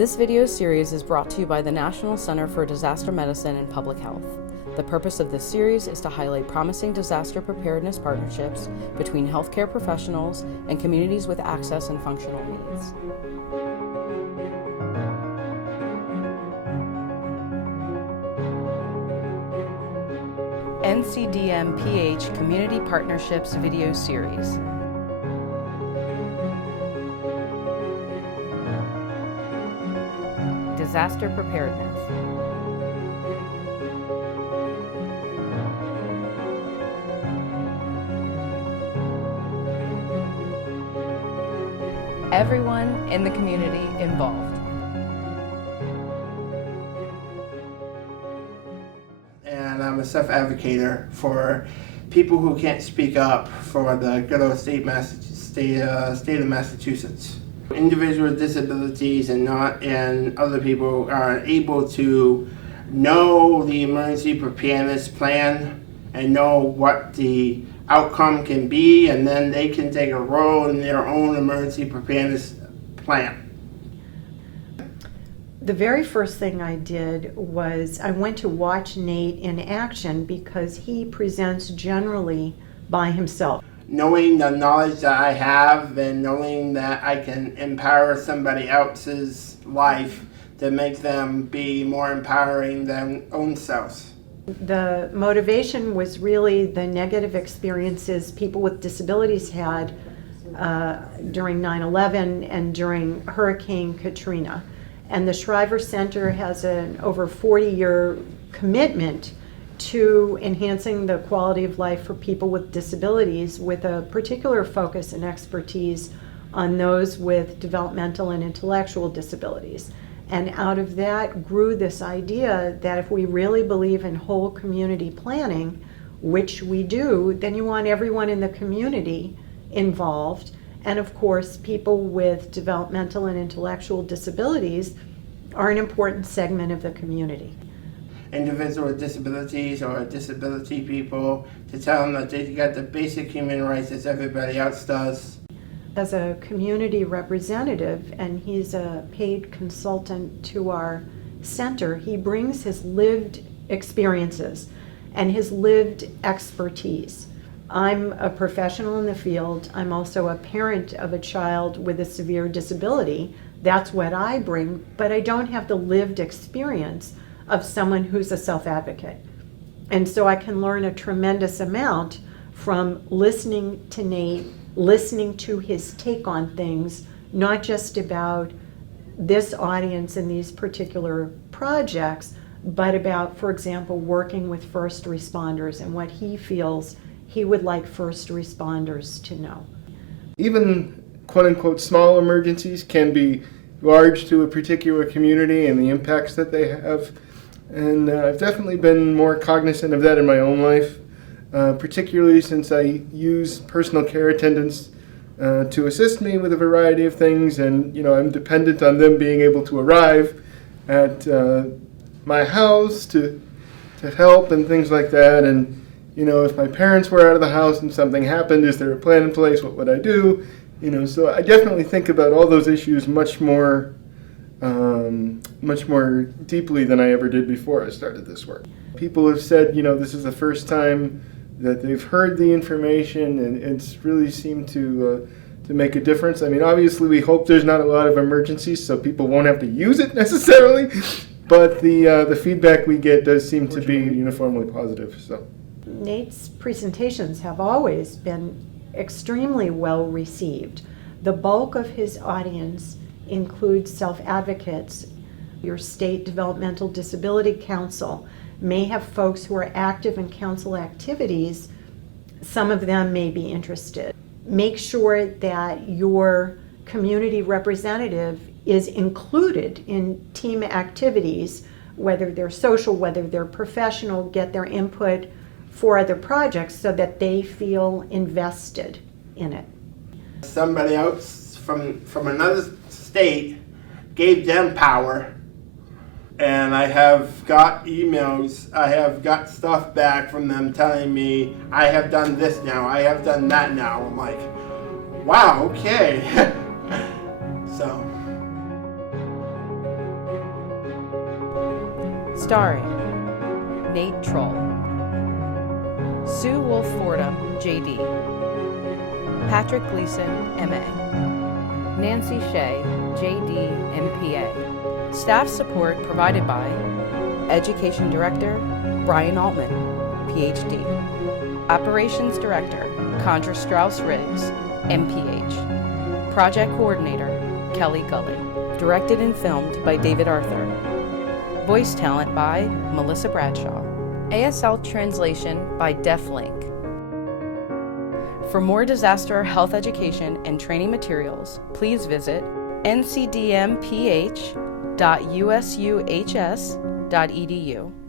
This video series is brought to you by the National Center for Disaster Medicine and Public Health. The purpose of this series is to highlight promising disaster preparedness partnerships between healthcare professionals and communities with access and functional needs. NCDM-PH Community Partnerships Video Series. Disaster preparedness. Everyone in the community involved. And I'm a self-advocator for people who can't speak up for the good old state of Massachusetts. Individuals with disabilities and other people are able to know the emergency preparedness plan and know what the outcome can be, and then they can take a role in their own emergency preparedness plan. The very first thing I did was I went to watch Nate in action because he presents generally by himself. Knowing the knowledge that I have and knowing that I can empower somebody else's life to make them be more empowering than own selves. The motivation was really the negative experiences people with disabilities had during 9/11 and during Hurricane Katrina. And the Shriver Center has an over 40-year commitment to enhancing the quality of life for people with disabilities, with a particular focus and expertise on those with developmental and intellectual disabilities. And out of that grew this idea that if we really believe in whole community planning, which we do, then you want everyone in the community involved. And of course, people with developmental and intellectual disabilities are an important segment of the community. Individuals with disabilities or disability people, to tell them that they got the basic human rights as everybody else does. As a community representative, and he's a paid consultant to our center, he brings his lived experiences and his lived expertise. I'm a professional in the field. I'm also a parent of a child with a severe disability. That's what I bring, but I don't have the lived experience of someone who's a self-advocate. And so I can learn a tremendous amount from listening to Nate, listening to his take on things, not just about this audience and these particular projects, but about, for example, working with first responders and what he feels he would like first responders to know. Even quote-unquote small emergencies can be large to a particular community and the impacts that they have. And I've definitely been more cognizant of that in my own life, particularly since I use personal care attendants to assist me with a variety of things, and I'm dependent on them being able to arrive at my house to help and things like that. And if my parents were out of the house and something happened, is there a plan in place? What would I do? So I definitely think about all those issues much more deeply than I ever did before I started this work. People have said, this is the first time that they've heard the information, and it's really seemed to make a difference. I mean, obviously we hope there's not a lot of emergencies so people won't have to use it necessarily, but the feedback we get does seem to be uniformly positive. So Nate's presentations have always been extremely well received. The bulk of his audience includes self-advocates. Your state developmental disability council may have folks who are active in council activities. Some of them may be interested. Make sure that your community representative is included in team activities, whether they're social, whether they're professional, get their input for other projects so that they feel invested in it. Somebody else from another state gave them power, and I have got emails, I have got stuff back from them telling me I have done this now, I have done that now. I'm like, wow, okay. So Starring Nate Troll, Sue Wolf Fordham, JD, Patrick Gleason, MA, Nancy Shea, JD, MPA. Staff support provided by Education Director Brian Altman, PhD, Operations Director Condra Strauss-Riggs, MPH, Project Coordinator Kelly Gully. Directed and filmed by David Arthur. Voice talent by Melissa Bradshaw. ASL translation by DeafLink. For more disaster health education and training materials, please visit ncdmph.usuhs.edu.